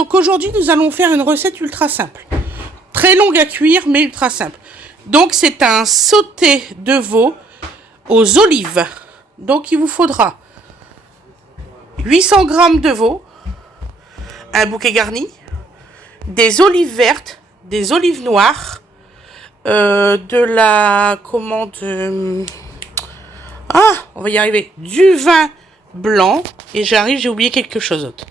Donc aujourd'hui, nous allons faire une recette ultra simple. Très longue à cuire, mais ultra simple. Donc c'est un sauté de veau aux olives. Donc il vous faudra 800 g de veau, un bouquet garni, des olives vertes, des olives noires, de la commande... on va y arriver. Du vin blanc. Et j'arrive, j'ai oublié quelque chose d'autre.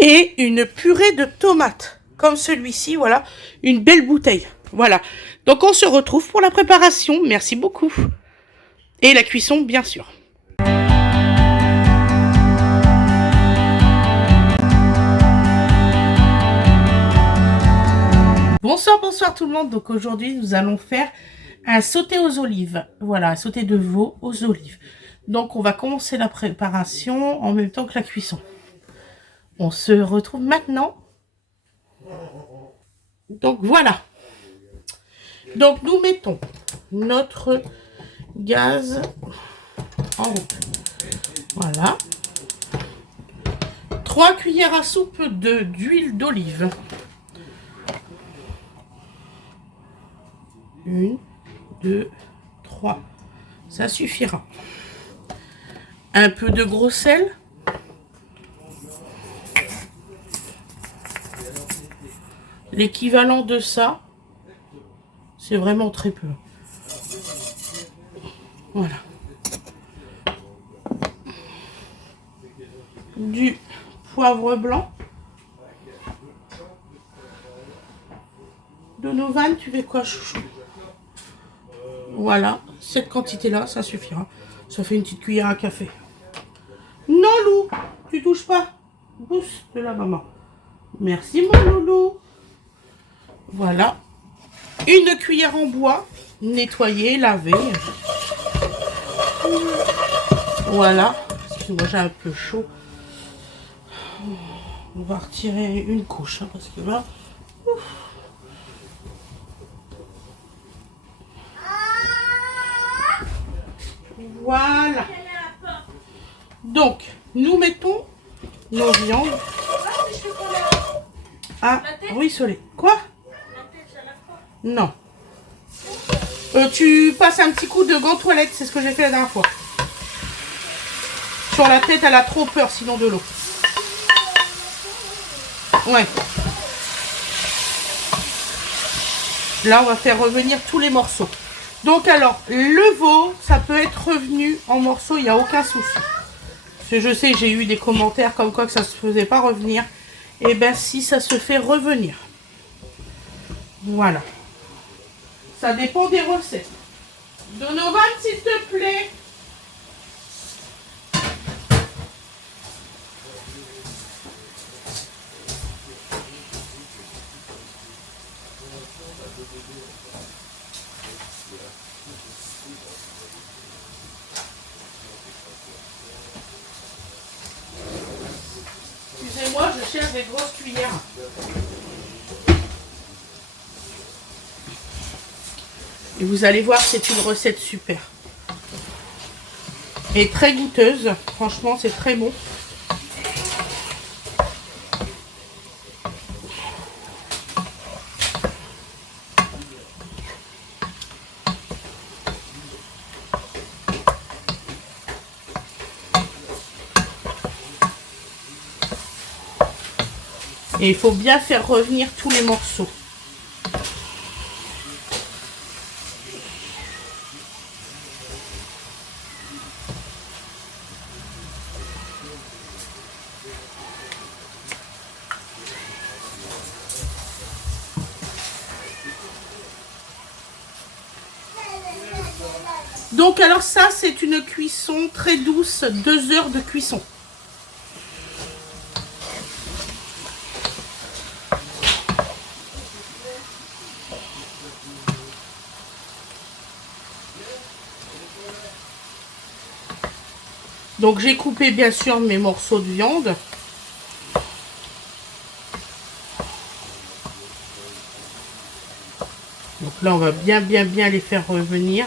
Et une purée de tomates. Comme celui-ci, voilà. Une belle bouteille. Voilà. Donc on se retrouve pour la préparation. Merci beaucoup. Et la cuisson, bien sûr. Bonsoir, bonsoir tout le monde. Donc aujourd'hui, nous allons faire un sauté aux olives. Voilà, un sauté de veau aux olives. Donc on va commencer la préparation en même temps que la cuisson. On se retrouve maintenant. Donc voilà. Donc nous mettons notre gaz en route. Voilà. 3 cuillères à soupe d'huile d'olive. 1, 2, 3. Ça suffira. Un peu de gros sel. L'équivalent de ça, c'est vraiment très peu. Voilà. Du poivre blanc. Donovan, tu fais quoi, chouchou? Voilà, cette quantité-là, ça suffira. Ça fait une petite cuillère à café. Non, Lou, tu touches pas. Bousse de la maman. Merci, mon loulou. Voilà. Une cuillère en bois, nettoyée, lavée. Voilà. Excusez-moi, j'ai un peu chaud. On va retirer une couche, hein, parce que là... Ouf. Voilà. Donc, nous mettons nos viandes. Ah, oui, Soleil. Quoi? Non. Tu passes un petit coup de gant toilette, c'est ce que j'ai fait la dernière fois. Sur la tête, elle a trop peur, sinon de l'eau. Ouais. Là, on va faire revenir tous les morceaux. Donc alors, le veau, ça peut être revenu en morceaux, il n'y a aucun souci. Parce que je sais, j'ai eu des commentaires comme quoi que ça ne se faisait pas revenir. Et bien si, ça se fait revenir. Voilà. Ça dépend des recettes. Donovan, s'il te plaît. Excusez-moi, je cherche des grosses cuillères. Et vous allez voir, c'est une recette super. Et très goûteuse. Franchement, c'est très bon. Et il faut bien faire revenir tous les morceaux. Donc alors ça, c'est une cuisson très douce, 2 heures de cuisson. Donc j'ai coupé bien sûr mes morceaux de viande. Donc là on va bien les faire revenir.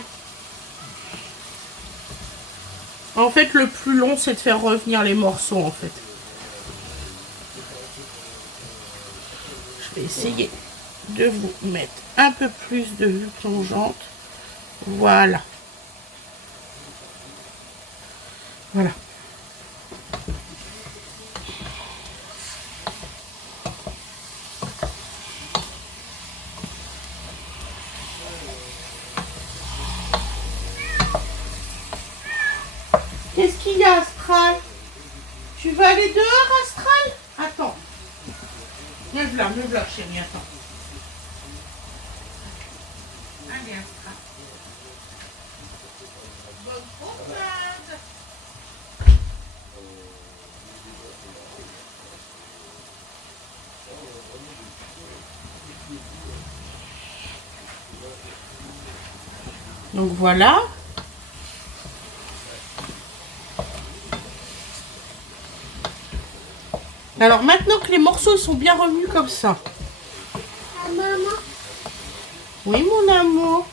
En fait le plus long c'est de faire revenir les morceaux en fait. vais essayer de vous mettre un peu plus de jus plongeante. Voilà. Voilà. Qu'est-ce qu'il y a, Astral? Tu vas aller dehors, Astral? Attends. Me voilà, chérie, attends. Allez, Astral. Bonne promenade. Donc voilà. Alors maintenant que les morceaux sont bien revenus comme ça. Maman. Oui mon amour.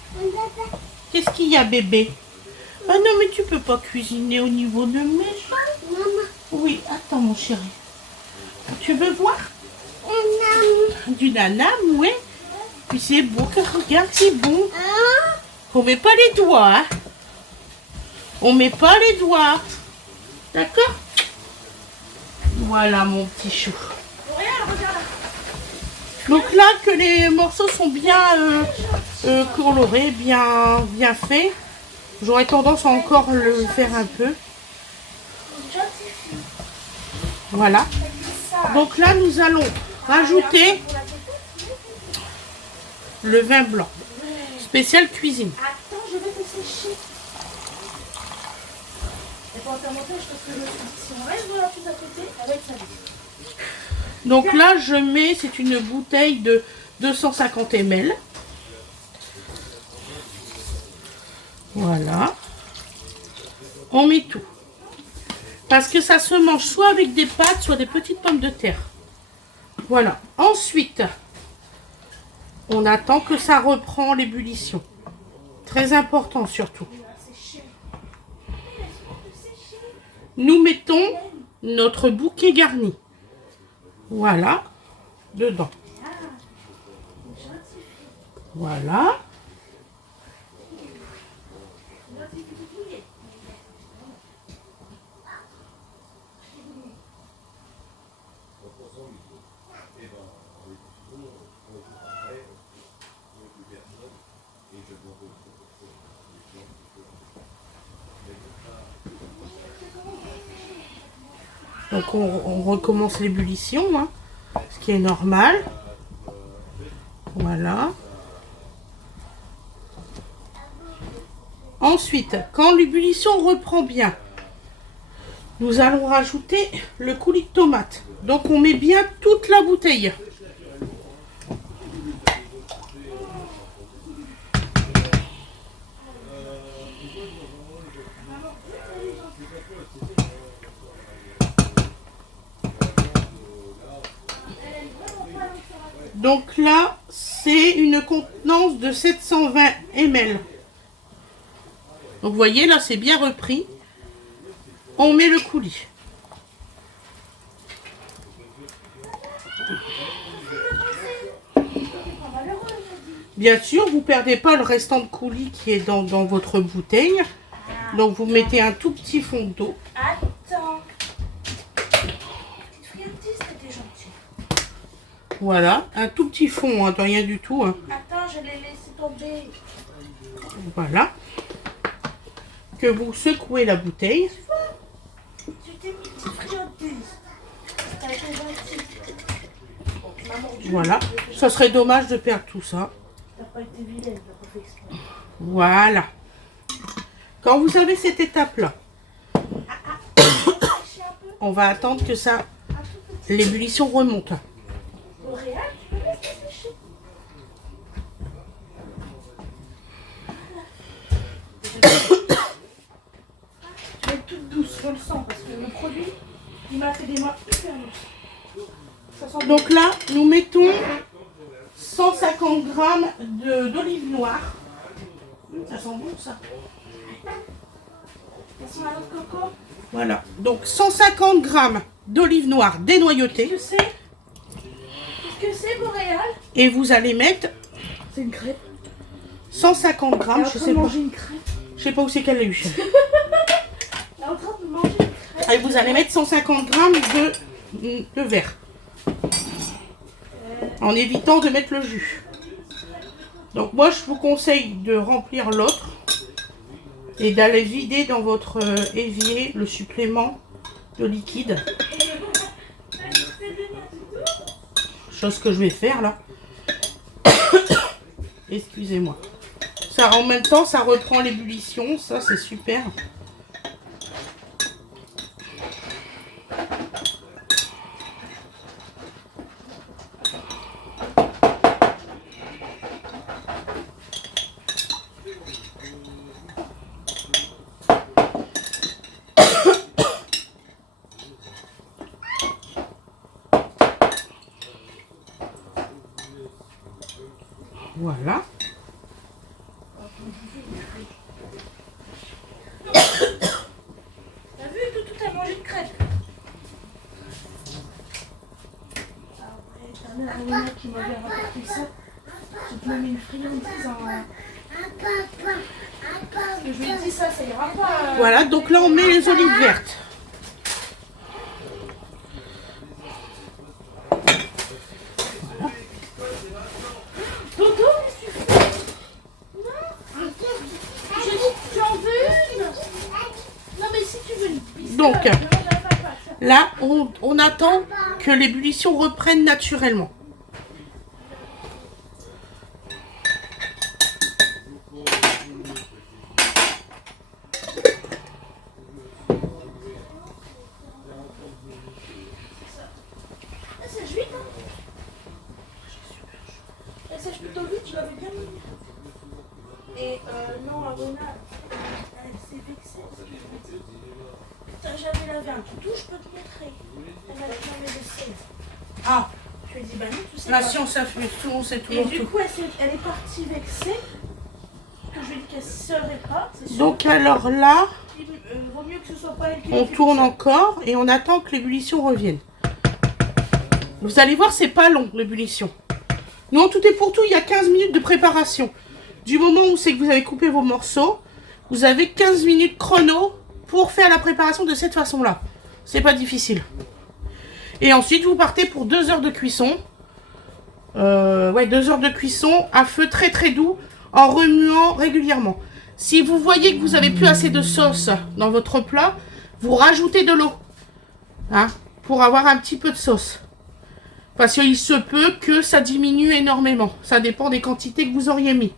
Qu'est-ce qu'il y a bébé? Ah non mais tu peux pas cuisiner au niveau de mes jambes. Maman. Oui, attends mon chéri. Tu veux voir? Maman. Du nanam, oui. Puis c'est beau, regarde, c'est bon. On met pas les doigts, hein. On met pas les doigts. D'accord? Voilà mon petit chou. Donc là que les morceaux sont bien colorés, bien faits, j'aurais tendance à encore le faire un peu. Voilà. Donc là nous allons rajouter le vin blanc. Spécial cuisine. Attends, je vais te sécher. Et pour te montrer, parce que si on reste dans la petite à côté, elle va être salée. Donc là, je mets, c'est une bouteille de 250 ml. Voilà. On met tout. Parce que ça se mange soit avec des pâtes, soit des petites pommes de terre. Voilà. Ensuite, on attend que ça reprend l'ébullition. Très important surtout. Nous mettons notre bouquet garni. Voilà. Dedans. Voilà. Donc on recommence l'ébullition, hein, ce qui est normal. Voilà. Ensuite, quand l'ébullition reprend bien, nous allons rajouter le coulis de tomate. Donc on met bien toute la bouteille. Donc là, c'est une contenance de 720 ml. Donc vous voyez, là, c'est bien repris. On met le coulis. Bien sûr, vous ne perdez pas le restant de coulis qui est dans votre bouteille. Donc vous mettez un tout petit fond d'eau. Attends. Petite friandise, t'étais gentille. Voilà, un tout petit fond, hein, rien du tout. Hein. Attends, je l'ai laissé tomber. Voilà. Que vous secouez la bouteille. C'était une petite friandise. T'as été gentille. Voilà. Ça serait dommage de perdre tout ça. T'as pas été vilaine, t'as pas fait exprès. Voilà. Quand vous avez cette étape-là, on va attendre que ça, l'ébullition remonte. L'Oréal, tu peux laisser sécher. Je vais être toute douce, je le sens, parce que le produit, il m'a fait des mains hyper douces. Ça sent Donc là, nous mettons 150 g d'olive noire. Ça sent bon ça. Ça sent la noix de coco. Voilà. Donc 150 g d'olive noire dénoyautée. Qu'est-ce que c'est? Qu'est-ce que c'est? C'est Boréal. Et vous allez mettre C'est une crêpe. 150 grammes, je sais pas. Une crêpe. Je sais pas où c'est qu'elle a eu. Elle est en train de manger une crêpe. Et vous allez mettre 150 grammes de verre. En évitant de mettre le jus. Donc moi je vous conseille de remplir l'autre et d'aller vider dans votre évier le supplément de liquide. Chose que je vais faire là. Excusez-moi. Ça, en même temps, ça reprend l'ébullition. Ça, c'est super. Voilà. T'as vu, tout a mangé de crêpe. Après, ta mère, Amina, qui m'avait rapporté ça. Tu te mets une friandise en... Parce que je lui ai dit ça ira pas. Voilà, donc là, on met les olives vertes. Dodo, qu'est-ce que tu fais? Non. J'ai dit, tu en veux une? Non, mais si tu veux une piste. Donc, là, on attend que l'ébullition reprenne naturellement. C'est vite, hein? Elle sèche plutôt vite, je l'avais bien mis. Et non, Arona, elle s'est vexée. Putain, j'avais lavé un toutou, je peux te montrer. Elle m'a dit non, mais je sais. Ah, Je lui ai dit bah non, tu sais la pas. science a fait tout, on sait Et toujours du tout. coup, elle est partie vexée. Parce que je lui ai dit qu'elle ne serait pas. C'est sûr. Donc alors là, Vaut mieux que ce soit pas elle qui on le fait tourne tout seul. encore et on attend que l'ébullition revienne. Vous allez voir, c'est pas long l'ébullition. Nous, en tout et pour tout, il y a 15 minutes de préparation. Du moment où c'est que vous avez coupé vos morceaux, vous avez 15 minutes chrono pour faire la préparation de cette façon-là. C'est pas difficile. Et ensuite, vous partez pour 2 heures de cuisson. 2 heures de cuisson à feu très très doux en remuant régulièrement. Si vous voyez que vous n'avez plus assez de sauce dans votre plat, vous rajoutez de l'eau. Hein, pour avoir un petit peu de sauce. Parce qu'il se peut que ça diminue énormément. Ça dépend des quantités que vous auriez mis.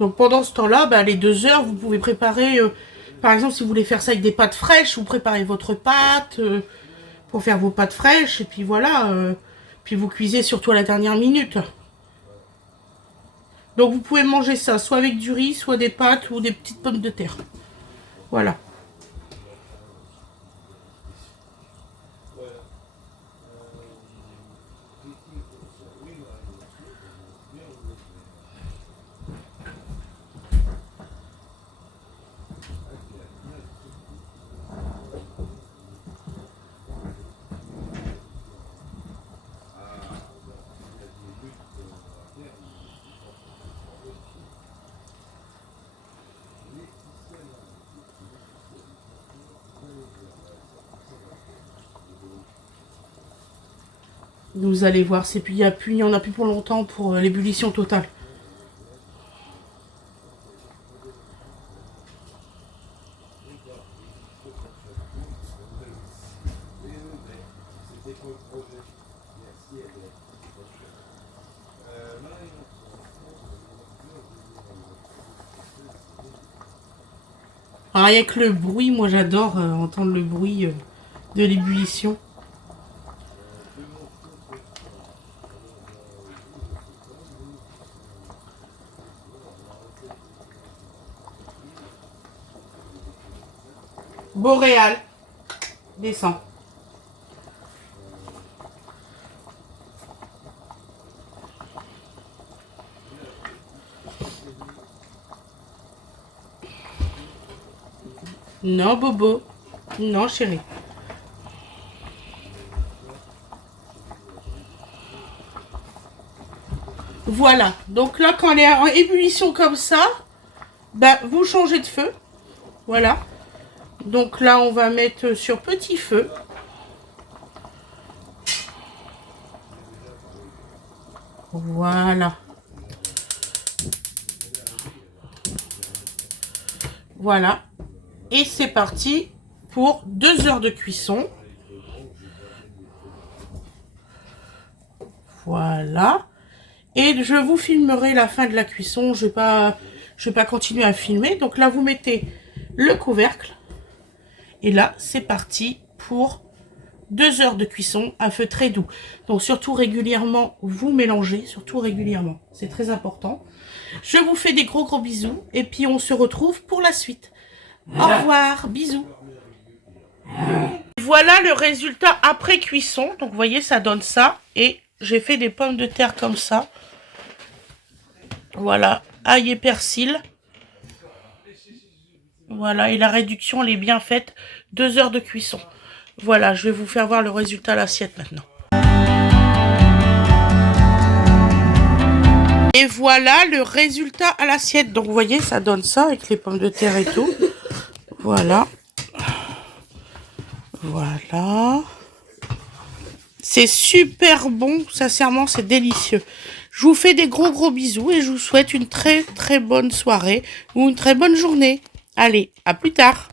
Donc pendant ce temps-là, les 2 heures, vous pouvez préparer, par exemple, si vous voulez faire ça avec des pâtes fraîches, vous préparez votre pâte pour faire vos pâtes fraîches, et puis voilà, puis vous cuisez surtout à la dernière minute. Donc vous pouvez manger ça, soit avec du riz, soit des pâtes ou des petites pommes de terre. Voilà. Vous allez voir, il n'y en a plus pour longtemps pour l'ébullition totale. Alors, rien que le bruit, moi j'adore entendre le bruit de l'ébullition. Boréal, descend. Non, Bobo. Non, chérie. Voilà. Donc là, quand elle est en ébullition comme ça, ben, vous changez de feu. Voilà. Donc là, on va mettre sur petit feu. Voilà. Voilà. Et c'est parti pour 2 heures de cuisson. Voilà. Et je vous filmerai la fin de la cuisson. Je vais pas continuer à filmer. Donc là, vous mettez le couvercle. Et là, c'est parti pour 2 heures de cuisson à feu très doux. Donc surtout régulièrement, vous mélangez. Surtout régulièrement. C'est très important. Je vous fais des gros bisous. Et puis on se retrouve pour la suite. Au revoir, bisous. Voilà le résultat après cuisson. Donc vous voyez, ça donne ça. Et j'ai fait des pommes de terre comme ça. Voilà, ail et persil. Voilà, et la réduction, elle est bien faite. 2 heures de cuisson. Voilà, je vais vous faire voir le résultat à l'assiette maintenant. Et voilà le résultat à l'assiette. Donc vous voyez, ça donne ça avec les pommes de terre et tout. Voilà. Voilà. C'est super bon, sincèrement, c'est délicieux. Je vous fais des gros bisous et je vous souhaite une très bonne soirée ou une très bonne journée. Allez, à plus tard.